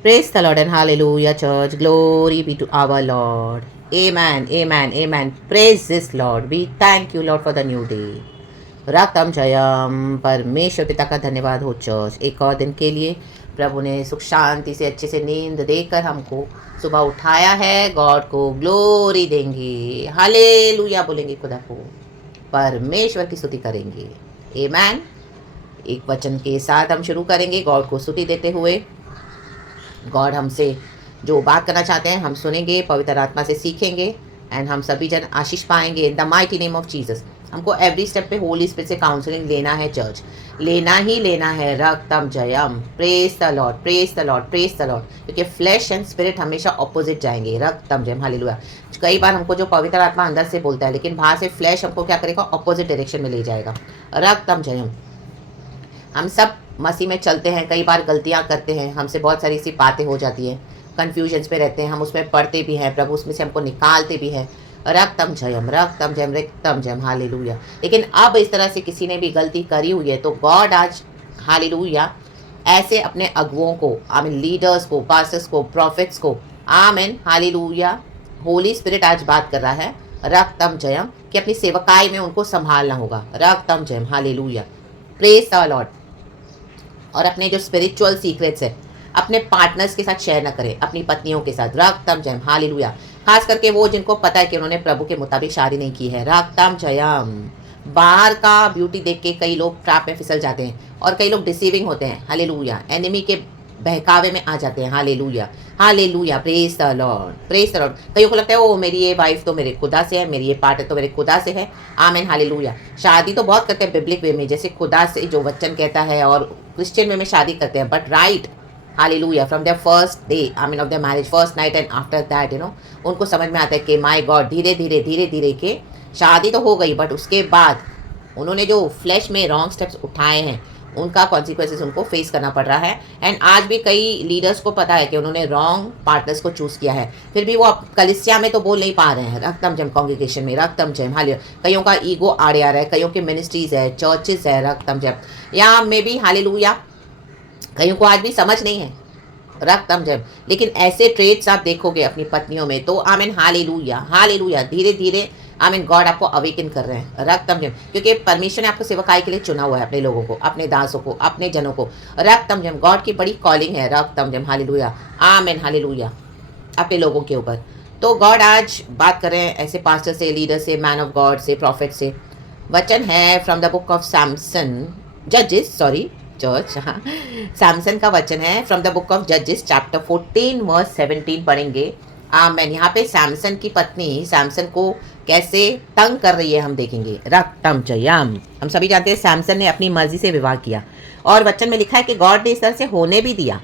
Praise the Lord and hallelujah, church. Glory be to our Lord. Amen, amen, amen. Praise this Lord. We thank you, Lord, for the new day. रातम Jayam. परमेश्वर पिता का धन्यवाद हो church, एक और दिन के लिए प्रभु ने सुख शांति से अच्छे से नींद देकर हमको सुबह उठाया है। गॉड को ग्लोरी देंगे, हालेलुया बोलेंगे, खुदा को परमेश्वर की स्तुति करेंगे। आमेन। एक वचन के साथ हम शुरू करेंगे गॉड को स्तुति देते हुए। गॉड हमसे जो बात करना चाहते हैं हम सुनेंगे, पवित्र आत्मा से सीखेंगे एंड हम सभी जन आशीष पाएंगे इन the mighty name of Jesus. हमको एवरी स्टेप पे होली स्पिरिट से काउंसलिंग लेना है चर्च, लेना ही लेना है। रक्तम जयम। Praise the lord, praise the lord, praise the lord. क्योंकि फ्लैश एंड स्पिरिट हमेशा ऑपोजिट जाएंगे। रक्तम जयम, हालेलुया। कई बार हमको जो पवित्र आत्मा अंदर से बोलता है, लेकिन बाहर से फ्लैश हमको क्या करेगा, ऑपोजिट डायरेक्शन में ले जाएगा। रक्तम जयम। हम सब मसीह में चलते हैं, कई बार गलतियां करते हैं, हमसे बहुत सारी सी बातें हो जाती हैं, कन्फ्यूजन्स पे रहते हैं, हम उसमें पढ़ते भी हैं, प्रभु उसमें से हमको निकालते भी हैं। रक्तम जयम, रक्तम जयम, रक्तम जयम, हालेलुया। लेकिन अब इस तरह से किसी ने भी गलती करी हुई है तो गॉड आज हालेलुया ऐसे अपने अगुओं को, आमीन, लीडर्स को, पास्टर्स को, प्रॉफिट्स को, आमीन, हालेलुया, होली स्पिरिट आज बात कर रहा है रक्तम जयम कि अपनी सेवकाई में उनको संभालना होगा। रक्तम जयम, हालेलुया, प्रेज द लॉर्ड। और अपने जो स्पिरिचुअल सीक्रेट्स है अपने पार्टनर्स के साथ शेयर ना करें, अपनी पत्नियों के साथ। रक्तम जयम, हालेलुया। खास करके वो जिनको पता है कि उन्होंने प्रभु के मुताबिक शादी नहीं की है। रक्तम जयम। बाहर का ब्यूटी देख के कई लोग ट्रैप में फिसल जाते हैं और कई लोग डिसीविंग होते हैं। हालेलुया, एनिमी के बहकावे में आ जाते हैं। Hallelujah, hallelujah, praise the lord, praise the Lord. कईयों को लगता है ओ मेरी ये वाइफ तो मेरे खुदा से है, मेरी ये पार्टनर तो मेरे खुदा से है। आमीन, हालेलुया। शादी तो बहुत करते हैं बिब्लिक वे में, जैसे खुदा से जो वचन कहता है, और क्रिश्चियन वे में शादी करते हैं, but right, hallelujah, from the first day, I mean of the marriage, first night and after that उनको समझ में आता है कि माय गॉड, धीरे धीरे धीरे धीरे के शादी तो हो गई, बट उसके बाद उन्होंने जो फ्लैश में रॉन्ग स्टेप्स उठाए हैं उनका कॉन्सिक्वेंसेस उनको फेस करना पड़ रहा है। एंड आज भी कई लीडर्स को पता है कि उन्होंने रॉन्ग पार्टनर्स को चूज़ किया है, फिर भी वो कलिसिया में तो बोल नहीं पा रहे हैं। रक्तम जयम, कॉन्ग्रेगेशन में रक्तम जयम, हालेलुया। कईयों का ईगो आड़े आ रहा है, कईयों की मिनिस्ट्रीज है, चर्चेस है, रक्तम जयम, या मे बी हालेलुया कईयों को आज भी समझ नहीं है। रक्तम जयम। लेकिन ऐसे ट्रेड्स आप देखोगे अपनी पत्नियों में तो आमीन, हालेलुया, हालेलुया, धीरे धीरे आमीन, गॉड आपको अवेकन कर रहे हैं। रक्तम जयम, क्योंकि परमेश्वर ने आपको सेवकाई के लिए चुना हुआ है, अपने लोगों को, अपने दासों को, अपने जनों को। रक्तम जयम, गॉड की बड़ी कॉलिंग है। रक्तम जयम, हालेलुया, आमीन, हालेलुया, अपने लोगों के ऊपर। तो गॉड आज बात कर रहे हैं ऐसे पास्टर से, लीडर से, मैन ऑफ गॉड से, प्रॉफिट से। वचन है from the book of Samson, जजेस, सॉरी चर्च, हाँ, सैमसन का वचन है फ्रॉम द बुक ऑफ जजेस चैप्टर 14 वर्स 17 पढ़ेंगे। आमेन। यहाँ पे सैमसन की पत्नी सैमसन को कैसे तंग कर रही है हम देखेंगे। रक्तम जयम। हम सभी जानते हैं सैमसन ने अपनी मर्जी से विवाह किया और वचन में लिखा है कि गॉड ने इस तरह से होने भी दिया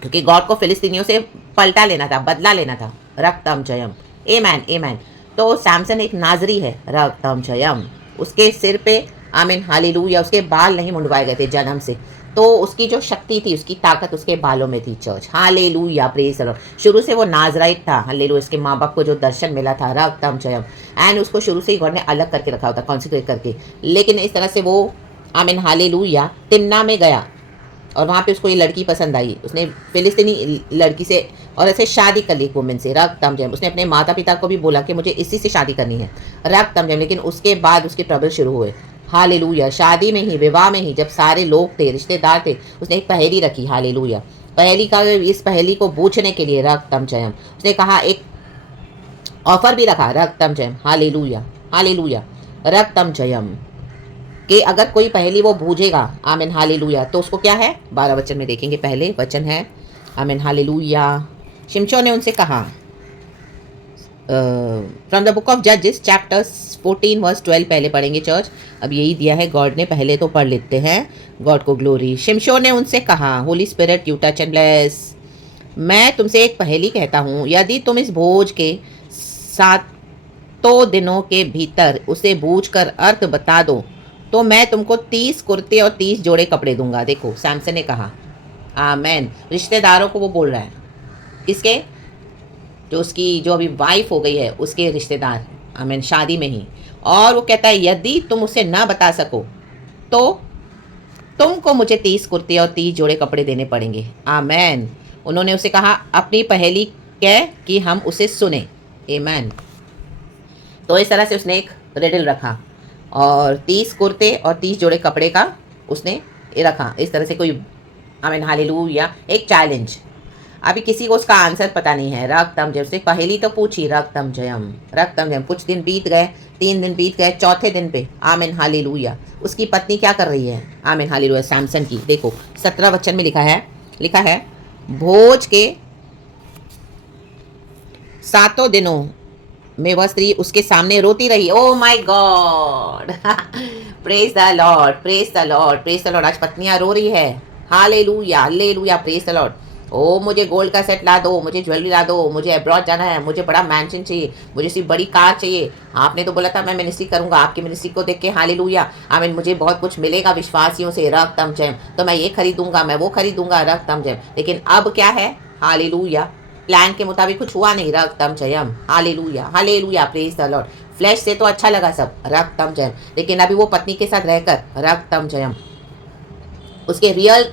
क्योंकि गॉड को फिलिस्तीनियों से पलटा लेना था, बदला लेना था। रक्तम जयम, एमैन, एमैन। तो सैमसन एक नाजरी है। रक्तम जयम। उसके सिर पे आमीन, हालेलुया, उसके बाल नहीं मुंडवाए गए थे जन्म से, तो उसकी जो शक्ति थी, उसकी ताकत उसके बालों में थी। Church, hallelujah, praise the Lord. शुरू से वो नाजराइट था। हालेलुया, उसके माँ बाप को जो दर्शन मिला था, रक्तम जयम, एंड उसको शुरू से ही गॉड ने अलग करके रखा होता, कॉन्सिक्रेट करके। लेकिन इस तरह से वो आमीन, हालेलुया, तिम्ना में गया और वहाँ पे उसको ये लड़की पसंद आई। उसने फिलिस्तीनी लड़की से और ऐसे शादी कर ली, वुमेन से। रक्तम जयम। उसने अपने माता पिता को भी बोला कि मुझे इसी से शादी करनी है। रक्तम जयम। लेकिन उसके बाद उसके ट्रबल शुरू हुए। हालेलुया, शादी में ही, विवाह में ही, जब सारे लोग थे, रिश्तेदार थे, उसने एक पहेली रखी। हालेलुया, पहेली का, इस पहेली को बूझने के लिए रक्तम जयम, उसने कहा, एक ऑफर भी रखा। रक्तम जयम, हालेलुया, हालेलुया, रक्तम जयम, कि अगर कोई पहेली वो बूझेगा, आमीन, हालेलुया, तो उसको क्या है, 12 वचन में देखेंगे। पहले वचन है, आमीन, हालेलुया, शिमशोन ने उनसे कहा, फ्रॉम द बुक ऑफ जजेस चैप्टर 14 वर्स 12 पहले पढ़ेंगे चर्च। अब यही दिया है गॉड ने, पहले तो पढ़ लेते हैं। गॉड को ग्लोरी। शिमशोन ने उनसे कहा, Holi spirit you touch and bless, मैं तुमसे एक पहेली कहता हूँ, यदि तुम इस भोज के 7 दिनों के भीतर उसे बूझ कर अर्थ बता दो तो मैं तुमको 30 कुर्ते और 30 जोड़े कपड़े दूंगा। देखो, सैमसन ने कहा, आमेन। रिश्तेदारों को वो बोल रहा है, किसके, जो उसकी जो अभी वाइफ हो गई है उसके रिश्तेदार, आमीन, शादी में ही। और वो कहता है, यदि तुम उसे ना बता सको तो तुमको मुझे 30 कुर्ते और 30 जोड़े कपड़े देने पड़ेंगे। आमेन। उन्होंने उसे कहा अपनी पहेली कह कि हम उसे सुने। आमेन। तो इस तरह से उसने एक रिडल रखा और 30 कुर्ते और 30 जोड़े कपड़े का उसने रखा। इस तरह से कोई आमीन हालेलुया एक चैलेंज। अभी किसी को उसका आंसर पता नहीं है। रक्तम जयम से पहेली तो पूछी, रक्तम जयम रक्तम जयम। कुछ दिन बीत गए, 3 दिन बीत गए, चौथे दिन पे आमीन हालेलुया उसकी पत्नी क्या कर रही है? आमीन हालेलुया सैमसन की। देखो 17 वचन में लिखा है भोज के 7 दिनों में वह स्त्री उसके सामने रोती रही। Oh my god praise the lord, praise the lord, praise the lord. आज पत्नियां रो रही है। Hallelujah hallelujah praise the lord. ओ मुझे गोल्ड का सेट ला दो, मुझे ज्वेलरी ला दो, मुझे अब्रॉड जाना है, मुझे बड़ा मैंशन चाहिए, मुझे सिर्फ बड़ी कार चाहिए। आपने तो बोला था मैं मिनिस्ट्री करूंगा, आपकी मिनिस्ट्री को देख के हालेलुया आमीन मुझे बहुत कुछ मिलेगा विश्वासियों से। रक्तम जयम, तो मैं ये खरीदूंगा, मैं वो खरीदूंगा। रक्तम जयम। लेकिन अब क्या है? हालेलुया प्लान के मुताबिक कुछ हुआ नहीं। रक्तम जयम hallelujah hallelujah praise the lord. Flesh से तो अच्छा लगा सब, रक्तम जयम। लेकिन अभी वो पत्नी के साथ रहकर रक्तम जयम उसके रियल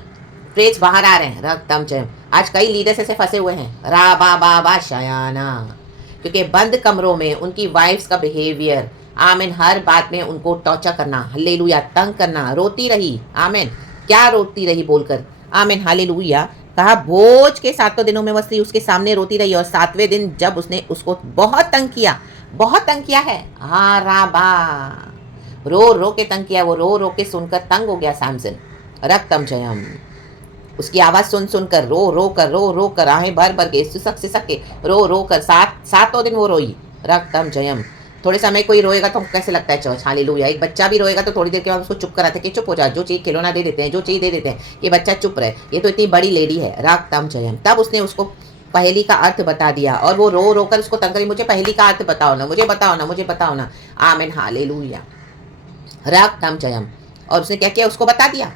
ट्रेट्स बाहर आ रहे हैं। रक्तम जयम। आज कई लीडर्स ऐसे फंसे हुए हैं रा बा बा बा शयाना, क्योंकि बंद कमरों में उनकी वाइफ्स का बिहेवियर आमीन हर बात में उनको टॉर्चर करना, हालेलुया तंग करना। रोती रही आमीन, क्या रोती रही बोलकर आमीन हालेलुया। कहा भोज के 7 दिनों में वह स्त्री उसके सामने रोती रही और 7वें दिन जब उसने उसको बहुत तंग किया है। हाँ राबा रो रो के तंग किया, वो रो रो के सुनकर तंग हो गया सैमसन। रक्तम जयम उसकी आवाज़ सुनकर रो कर आहें भर के सिसक के रो कर 7 दिन वो रोई। रक्तम जयम। थोड़े समय कोई रोएगा तो कैसे लगता है चर्च? हालेलुया। एक बच्चा भी रोएगा तो थोड़ी देर के बाद उसको चुप कराते कि चुप हो जा, जो चीज़ खिलौना दे देते हैं, जो चीज़ दे देते हैं, ये बच्चा चुप रहे, ये तो इतनी बड़ी लेडी है। रक्तम जयम। तब उसने उसको पहेली का अर्थ बता दिया और वो रो कर उसको तंग करी, मुझे पहेली का अर्थ बताओ ना, मुझे बताओ ना। आमीन हालेलुया रक्तम जयम। और उसने क्या किया? उसको बता दिया।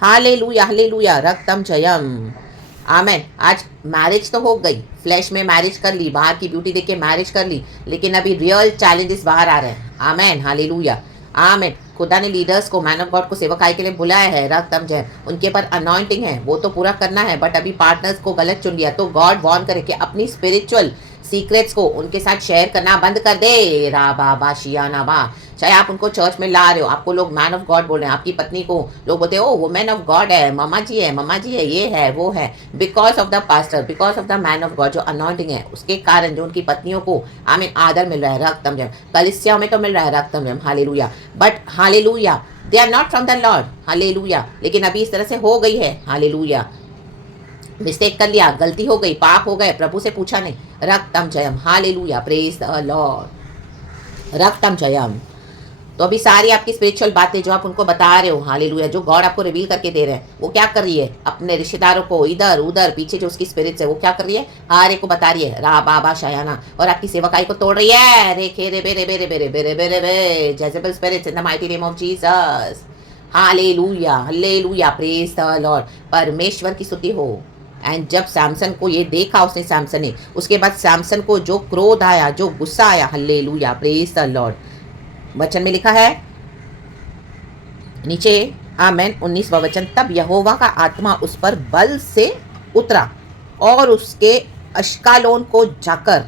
हालेलुया हालेलुया रक्तम जयम आमेन। आज मैरिज तो हो गई, फ्लैश में मैरिज कर ली, बाहर की ब्यूटी देख के मैरिज कर ली, लेकिन अभी रियल चैलेंजेस बाहर आ रहे हैं। Amen hallelujah amen. खुदा ने लीडर्स को, मैन ऑफ गॉड को सेवकाई के लिए बुलाया है। रक्तम जय। उनके पर अनॉइंटिंग है, वो तो पूरा करना है, बट अभी पार्टनर्स को गलत चुन लिया तो गॉड वॉर्न करे कि अपनी स्पिरिचुअल सीक्रेट्स को उनके साथ शेयर करना बंद कर दे। रा बाबा शियाना बा। चाहे आप उनको चर्च में ला रहे हो, आपको लोग मैन ऑफ गॉड बोल रहे हैं, आपकी पत्नी को लोग बोलते हैं ओ वो मैन ऑफ गॉड है, मम्मा जी है, ये है वो है। Because of the pastor, because of the man of God जो अनॉइंटिंग है, उसके कारण जो उनकी पत्नियों को आमीन आदर मिल रहा है। रक्तम जयम। कलिसिया में तो मिल रहा है रक्तम जयम hallelujah, but hallelujah they are not from the lord. Hallelujah. लेकिन अभी इस तरह से हो गई है। हालेलुया मिस्टेक कर लिया, गलती हो गई, पाप हो गए, प्रभु से पूछा नहीं। रक्तम जयम हालेलुया प्रेज द लॉर्ड। रक्तम जयम। तो अभी सारी आपकी स्पिरिचुअल बातें जो आप उनको बता रहे हो हालेलुया, जो गॉड आपको रिवील करके दे रहे हैं, वो क्या कर रही है? अपने रिश्तेदारों को इधर उधर पीछे जो उसकी स्पिरिट्स है वो क्या कर रही है? हर एक को बता रही है रा बाबा शायाना, और आपकी सेवकाई को तोड़ रही है। रे खे रे बेरे बेरे बेरे बेरे बेरे बे Jezebel spirits in the mighty name of Jesus. Hallelujah hallelujah praise the lord. परमेश्वर की स्तुति हो। एंड जब सैमसन को ये देखा उसने, सैमसन ने, उसके बाद सैमसन को जो क्रोध आया, जो गुस्सा आया, हालेलुया प्रेज द लॉर्ड। वचन में लिखा है नीचे आमेन 19वां वचन। तब यहोवा का आत्मा उस पर बल से उतरा और उसके अश्कालोन को जाकर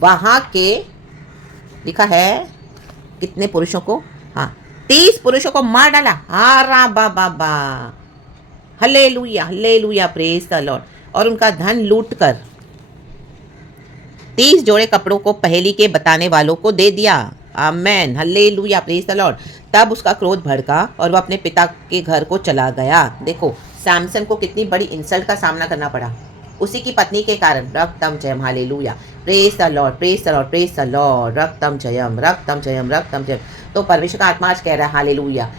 वहां के, लिखा है कितने पुरुषों को? हाँ 30 पुरुषों को मार डाला। हारा बाबा बा hallelujah hallelujah praise the Lord. और उनका धन लूट कर 30 जोड़े कपड़ों को पहेली के बताने वालों को दे दिया। Amen hallelujah praise the Lord. तब उसका क्रोध भड़का और वह अपने पिता के घर को चला गया। देखो सैमसन को कितनी बड़ी इंसल्ट का सामना करना पड़ा उसी की पत्नी के कारण। रक्तम जयम hallelujah praise the lord praise the lord praise the lord. रक्तम जयम रक्तम जयम रक्तम जयम। तो परमेश्वर का आत्मा आज कह रहा है हालेलुया,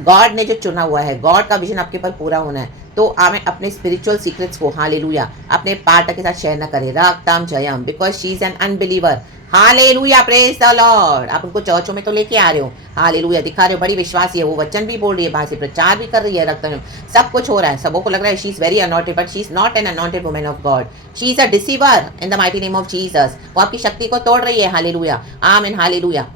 गॉड ने जो चुना हुआ है, गॉड का विजन आपके पर पूरा होना है, तो आमें अपने स्पिरिचुअल सीक्रेट्स को हालेलुया अपने पार्टनर के साथ शेयर न करें। रक्तम जयम because she is an unbeliever. Hallelujah praise the lord. आप उनको चर्चों में तो लेके आ रहे हो, हालेलुया दिखा रहे हो, बड़ी विश्वासी है, वो वचन भी बोल रही है, बाहर से प्रचार भी कर रही है, रक्तम सब कुछ हो रहा है, सबों को लग रहा है she is very anointed, but she is not an anointed woman of God. She is a deceiver in the mighty name of Jesus. वो आपकी शक्ति को तोड़ रही है। हालेलुया आमीन हालेलुया।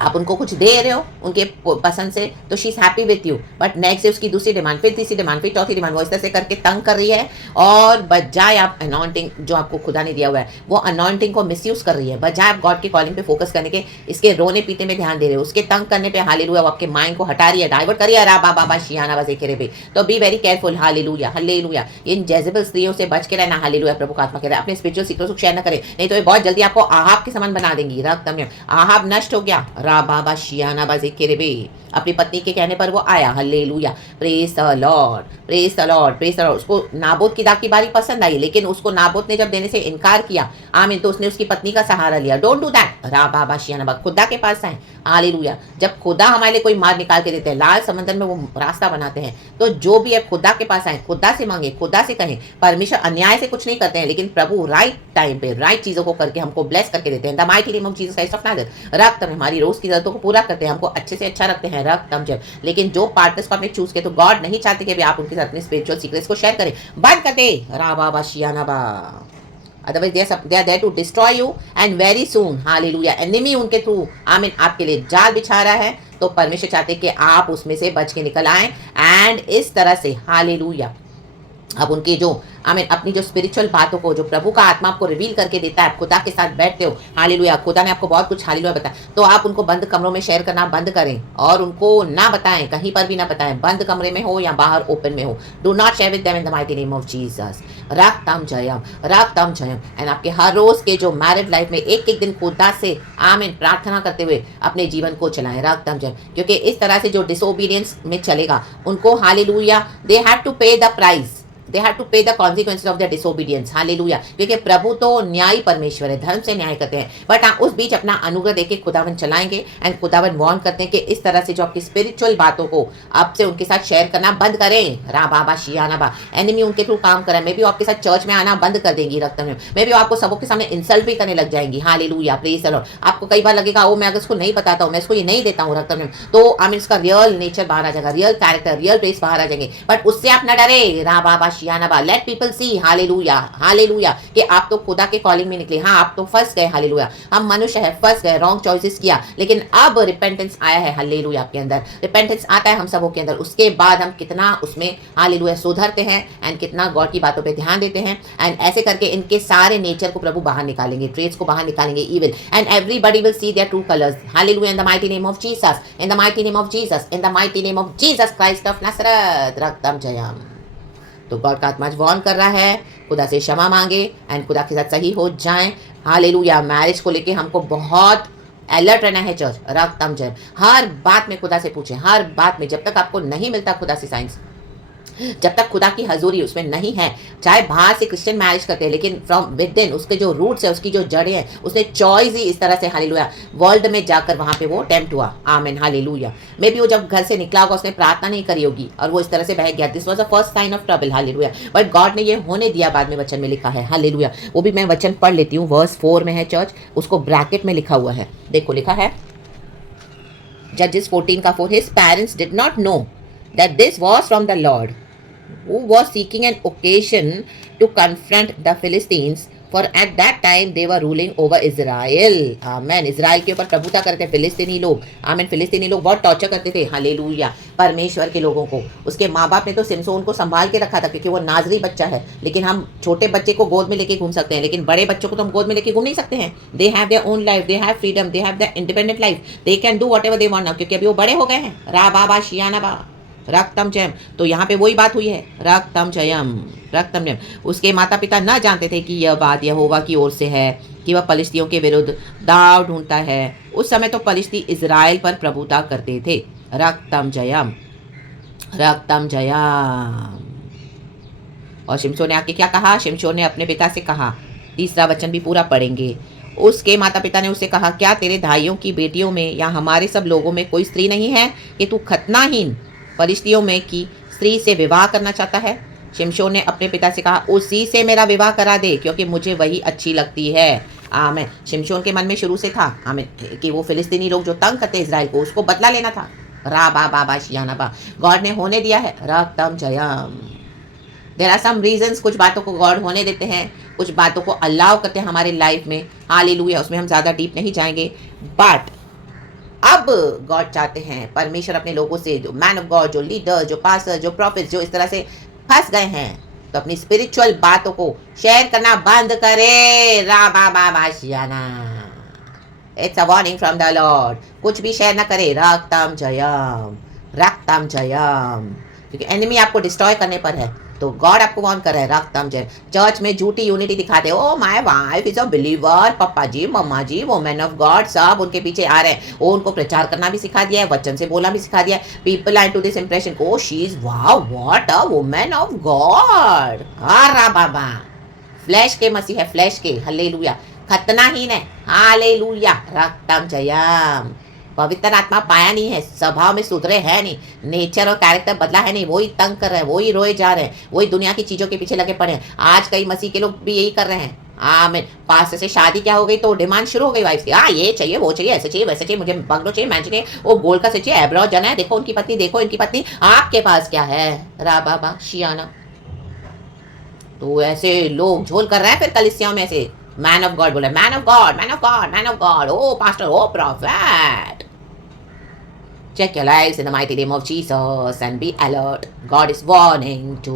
आप उनको कुछ दे रहे हो उनके पसंद से, तो she is happy with you, but next day उसकी दूसरी डिमांड, फिर तीसरी डिमांड, फिर चौथी डिमांड, वो इस तरह से करके तंग कर रही है। और बजाय आप अनॉइंटिंग जो आपको खुदा ने दिया हुआ है वो अनॉइंटिंग को मिसयूज़ कर रही है, बजाय आप गॉड की कॉलिंग पे फोकस करने के इसके रोने पीटे में ध्यान दे रहे हो, उसके तंग करने पे हालेलुया वो आपके माइंड को हटा रही है, डाइवर्ट कर रही है रा बाबा शियाना बजे के पे। तो be very careful. Hallelujah hallelujah. इन जेजेबल स्त्रियों से बच के रहना। हालेलुया। प्रभु का आत्मा कह रहा है अपने स्पिरिचुअल सीक्रेट्स को शेयर न करें, नहीं तो ये बहुत जल्दी आपको आहाब के समान बना देंगी। रक्त आहाब नष्ट हो गया रा बाबा शियाना बजे के रे। अपनी पत्नी के कहने पर वो आया। Hallelujah. Praise the lord, praise the lord, praise the Lord. उसको नाबोत की दाख की बारी पसंद आई, लेकिन उसको नाबोत ने जब देने से इनकार किया, आमीन, तो उसने उसकी पत्नी का सहारा लिया। डोंट डू दैट रा बाबा शियाना। खुदा के पास आए। हालेलुया। जब खुदा हमारे लिए कोई मार्ग निकाल के देते हैं, लाल समंदर में वो रास्ता बनाते हैं, तो जो भी है खुदा के पास आए, खुदा से मांगे, खुदा से कहें। परमेश्वर अन्याय से कुछ नहीं करते हैं, लेकिन प्रभु राइट टाइम पे राइट चीजों को करके हमको ब्लेस करके देते हैं। The mighty name of Jesus Christ of Nazareth. रक्त में हमारी रोज की जरूरतों को पूरा करते हैं, हमको अच्छे से अच्छा रखते हैं। रक्त जब, लेकिन जो पार्टनर्स को आपने चूज किया, तो गॉड नहीं चाहते कि आप उनके साथ अपने स्पिरिचुअल सीक्रेट्स को शेयर करें। बंद कर दे रा बाबा शियाना बा। Otherwise they are there to destroy you and very soon. Hallelujah. Enemy उनके थ्रू आमीन आपके लिए जाल बिछा रहा है, तो परमेश्वर चाहते कि आप उसमें से बच के निकल आए। एंड इस तरह से हालेलुया अब उनकी जो आमीन अपनी जो स्पिरिचुअल बातों को जो प्रभु का आत्मा आपको रिवील करके देता है, आप खुदा के साथ बैठते हो। हालेलुया। खुदा ने आपको बहुत कुछ हालेलुया बताया, तो आप उनको बंद कमरों में शेयर करना बंद करें और उनको ना बताएं, कहीं पर भी ना बताएं, बंद कमरे में हो या बाहर ओपन में हो। Do not share with them in the mighty name of Jesus. रक्तम जयम, रक्तम जयम। एंड आपके हर रोज के जो मैरिड लाइफ में एक एक दिन खुदा से आमीन प्रार्थना करते हुए अपने जीवन को चलाएं। रक्तम जयम। क्योंकि इस तरह से जो डिसोबीडियंस में चलेगा उनको हालेलुया दे हैव टू पे the price, they have to pay the consequences of their disobedience। Hallelujah. क्योंकि प्रभु तो न्यायी परमेश्वर है, धर्म से न्याय करते हैं, बट उस बीच अपना अनुग्रह देके खुदावन चलाएंगे। एंड खुदावन वार्न करते हैं कि इस तरह से जो आपकी स्पिरिचुअल बातों को आपसे उनके साथ शेयर करना बंद करें। रा बाबा शियाना बा। एनिमी उनके थ्रू काम कर रहा है, मे भी आपके साथ चर्च में आना बंद कर देंगी। रक्त में मे भी आपको सबों के सामने इंसल्ट भी करने लग जाएंगी। हालेलुया। Praise the Lord. आपको कई बार लगेगा ओ मैं अगर इसको नहीं बताता हूँ, मैं इसको ये नहीं देता हूँ रक्त में, तो आमीन इसका रियल नेचर बाहर आ जाएगा, रियल कैरेक्टर, रियल फेस बाहर आ जाएंगे। बट उससे आप न डरे। रा बाबा शियाना बा। Let people see hallelujah hallelujah कि आप तो खुदा के कॉलिंग में निकले। हाँ आप तो फंस गए। हालेलुया। हम मनुष्य है, फंस गए, रॉन्ग चॉइसेस किया, लेकिन अब रिपेंटेंस आया है। हालेलुया। आपके अंदर रिपेंटेंस आता है हम सबों के अंदर। उसके बाद हम कितना उसमें हालेलुया सुधरते हैं एंड कितना गॉड की बातों पे ध्यान देते हैं। एंड ऐसे करके इनके सारे नेचर को प्रभु बाहर निकालेंगे, ट्रेट्स को बाहर निकालेंगे, evil, and everybody will see their true colours. Hallelujah. In the mighty name of Jesus, in the mighty name of Jesus, in the mighty name of Jesus Christ of Nazareth. रक्तम जयम। तो god का आत्मा warn कर रहा है, खुदा से क्षमा मांगे एंड खुदा के साथ सही हो जाएं। हालेलुया। मैरिज को लेके हमको बहुत अलर्ट रहना है चर्च। रक्तम जय। हर बात में खुदा से पूछें, हर बात में। जब तक आपको नहीं मिलता खुदा से साइंस, जब तक खुदा की हजूरी उसमें नहीं है, चाहे बाहर से क्रिश्चियन मैरिज करते हैं, लेकिन फ्रॉम विद इन उसके जो रूट्स है, उसकी जो जड़ें हैं, उसने चॉइस ही इस तरह से हालेलुया वर्ल्ड में जाकर वहां पे वो टेम्प्ट हुआ। आमीन। हालेलुया। मे बी वो जब घर से निकला होगा उसने प्रार्थना नहीं करी होगी और वो इस तरह से बह गया। This was the first sign of trouble. Hallelujah. But God ने ये होने दिया, बाद में वचन में लिखा है। हालेलुया। वो भी मैं वचन पढ़ लेती हूँ, वर्स 4 में है चर्च, उसको ब्रैकेट में लिखा हुआ है। देखो लिखा है जजेस 14 का 4, his parents did not know that this was from the Lord, who was seeking an occasion to confront the Philistines, for at that time they were ruling over Israel। Amen. Israel के ऊपर प्रभुता करते थे फिलिस्तीनी लोग। आमेन। फिलिस्तीनी लोग बहुत टॉर्चर करते थे हालेलुया परमेश्वर के लोगों को। उसके माँ बाप ने तो सिमसोन को संभाल के रखा था क्योंकि वो नाजरी बच्चा है, लेकिन हम छोटे बच्चे को गोद में लेके घूम सकते हैं, लेकिन बड़े बच्चों को तो हम गोद में लेके घूम नहीं सकते हैं। They have their own life, they have freedom, they have their independent life, they can do whatever they want now, क्योंकि अभी वो बड़े हो गए हैं। रा बाबा शियाना बा। रक्तम जयम। तो यहाँ पे वही बात हुई है। रक्तम जयम, रक्तम जयम। उसके माता पिता न जानते थे कि यह बात यहोवा की ओर से है कि वह पलिश्तियों के विरुद्ध दाव ढूंढता है। उस समय तो पलिश्ती इजराइल पर प्रभुता करते थे। रक्तम जयम, रक्तम जयम। और शिमशोन ने आके क्या कहा? शिमशोन ने अपने पिता से कहा, 3रा वचन भी पूरा पढ़ेंगे। उसके माता पिता ने उससे कहा, क्या तेरे भाइयों की बेटियों में या हमारे सब लोगों में कोई स्त्री नहीं है कि तू खतनाहीन फलिश्तियों में की स्त्री से विवाह करना चाहता है? शिमशोन ने अपने पिता से कहा, उसी से मेरा विवाह करा दे, क्योंकि मुझे वही अच्छी लगती है। आमीन। शिमशोन के मन में शुरू से था आमीन कि वो फिलिस्तीनी लोग जो तंग करते इजराइल को, उसको बदला लेना था। रा बा बा शियाना बा। गॉड ने होने दिया है। रक्तम Jayam. There are some reasons, कुछ बातों को गॉड होने देते हैं, कुछ बातों को अलाउ करते हैं हमारे लाइफ में। हालेलुया। उसमें हम ज़्यादा डीप नहीं जाएंगे, बट अब गॉड चाहते हैं, परमेश्वर अपने लोगों से, जो मैन ऑफ गॉड, जो लीडर, जो पास्टर, जो प्रॉफिट, जो इस तरह से फंस गए हैं, तो अपनी स्पिरिचुअल बातों को शेयर करना बंद करे। रा बा बा बा शियाना, it's a warning from the lord. कुछ भी शेयर ना करे। रक्तम जयम, रक्तम जयम, क्योंकि एनिमी आपको डिस्ट्रॉय करने पर है, तो गॉड आपको वार्न कर रहा है। रक्तम जय। चर्च में झूठी यूनिटी दिखाते, oh my wife is a believer, पापा जी, मम्मा जी, वो मैन ऑफ गॉड सब उनके पीछे आ रहे हैं। वो उनको प्रचार करना भी सिखा दिया है, वचन से बोलना भी सिखा दिया है। People are to this impression, oh she is wow what a woman of God. अरे बाबा, फ्लैश के मसीह है, फ्लैश के। हालेलुया, खतनाहीन है। हालेलुया, रक्तम जयम। पवित्र आत्मा पाया नहीं है, स्वभाव में सुधरे है नहीं, नेचर और कैरेक्टर बदला है नहीं, वही तंग कर रहे हैं, वही रोए जा रहे हैं, वही दुनिया की चीज़ों के पीछे लगे पड़े हैं। आज कई मसीह के लोग भी यही कर रहे हैं। आमीन। पास से शादी क्या हो गई तो डिमांड शुरू हो गई वाइफ की। हाँ, ये चाहिए, वो चाहिए, ऐसे चाहिए, वैसे चाहिए, मुझे बंगलो चाहिए, मैन चाहिए, वो गोल्ड का चाहिए, एब्रॉड जाना है, देखो उनकी पत्नी, देखो इनकी पत्नी, आपके पास क्या है। रा बाबा शियाना। तो ऐसे लोग झोल कर रहे हैं फिर कलिसियाओं में से। मैन ऑफ गॉड बोले, man of God, man of God, man of God, O pastor, O prophet. Check your lives in the mighty name of Jesus and be alert. God is warning to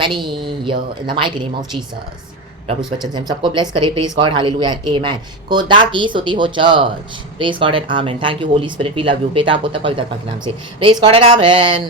many here in the mighty name of Jesus. प्रभु इस वचन से हम सबको bless करे। Praise God, hallelujah and amen. खुदा की स्तुति हो church. Praise God and amen. Thank you Holy Spirit, we love you. पिता पुत्र पवित्र आत्मा के नाम से। Praise God and amen.